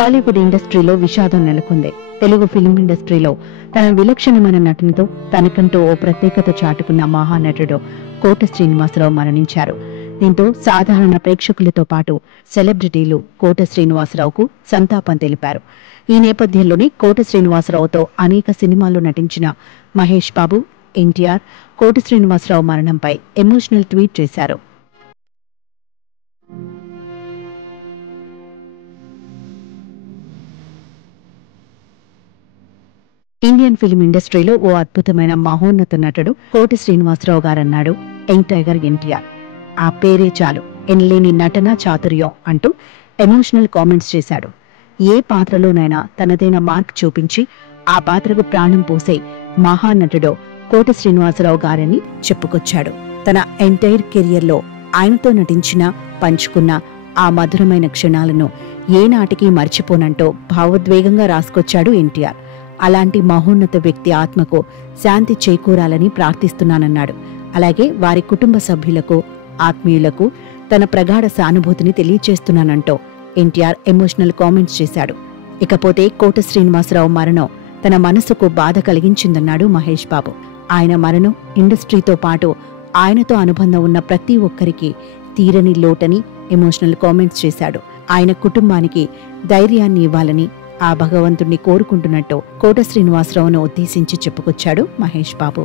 టాలీవుడ్ ఇండస్ట్రీలో విషాదం నెలకొంది. తెలుగు ఫిల్మ్ ఇండస్ట్రీలో తన విలక్షణమైన నటనతో తనకంటూ ఓ ప్రత్యేకత చాటుకున్న మహానటుడు కోట శ్రీనివాసరావు మరణించారు. దీంతో సాధారణ ప్రేక్షకులతో పాటు సెలబ్రిటీలు కోట శ్రీనివాసరావుకు సంతాపం తెలిపారు. ఈ నేపథ్యంలోనే కోట శ్రీనివాసరావుతో అనేక సినిమాల్లో నటించిన మహేష్ బాబు, ఎన్టీఆర్ కోట శ్రీనివాసరావు మరణంపై ఎమోషనల్ ట్వీట్ చేశారు. ఇండియన్ ఫిల్మ్ ఇండస్ట్రీలో ఓ అద్భుతమైన మహోన్నత నటుడు కోట శ్రీనివాసరావు గారన్నాడు యంగ్ టైగర్ ఎన్టీఆర్. ఆ పేరే చాలు, ఎనలేని నటన చాతుర్యం అంటూ ఎమోషనల్ కామెంట్స్ చేశాడు. ఏ పాత్రలోనైనా తనదైన మార్క్ చూపించి ఆ పాత్రకు ప్రాణం పోసే మహానటుడు కోట శ్రీనివాసరావు గారని చెప్పుకొచ్చాడు. తన ఎంటైర్ కెరియర్లో ఆయనతో నటించిన, పంచుకున్న ఆ మధురమైన క్షణాలను ఏనాటికి మర్చిపోనంటూ భావోద్వేగంగా రాసుకొచ్చాడు ఎన్టీఆర్. అలాంటి మహోన్నత వ్యక్తి ఆత్మకు శాంతి చేకూరాలని ప్రార్థిస్తున్నానన్నాడు. అలాగే వారి కుటుంబ సభ్యులకు, ఆత్మీయులకు తన ప్రగాఢ సానుభూతిని తెలియచేస్తున్నానంటూ ఎన్టీఆర్ ఎమోషనల్ కామెంట్స్ చేశాడు. ఇకపోతే కోట శ్రీనివాసరావు మరణం తన మనసుకు బాధ కలిగించిందన్నాడు మహేష్ బాబు. ఆయన మరణం ఇండస్ట్రీతో పాటు ఆయనతో అనుబంధం ఉన్న ప్రతి ఒక్కరికి తీరని లోటని ఎమోషనల్ కామెంట్స్ చేశాడు. ఆయన కుటుంబానికి ధైర్యాన్ని ఇవ్వాలని ఆ భగవంతుణ్ణి కోరుకుంటున్నట్టు కోట శ్రీనివాసరావును ఉద్దేశించి చెప్పుకొచ్చాడు మహేష్ బాబు.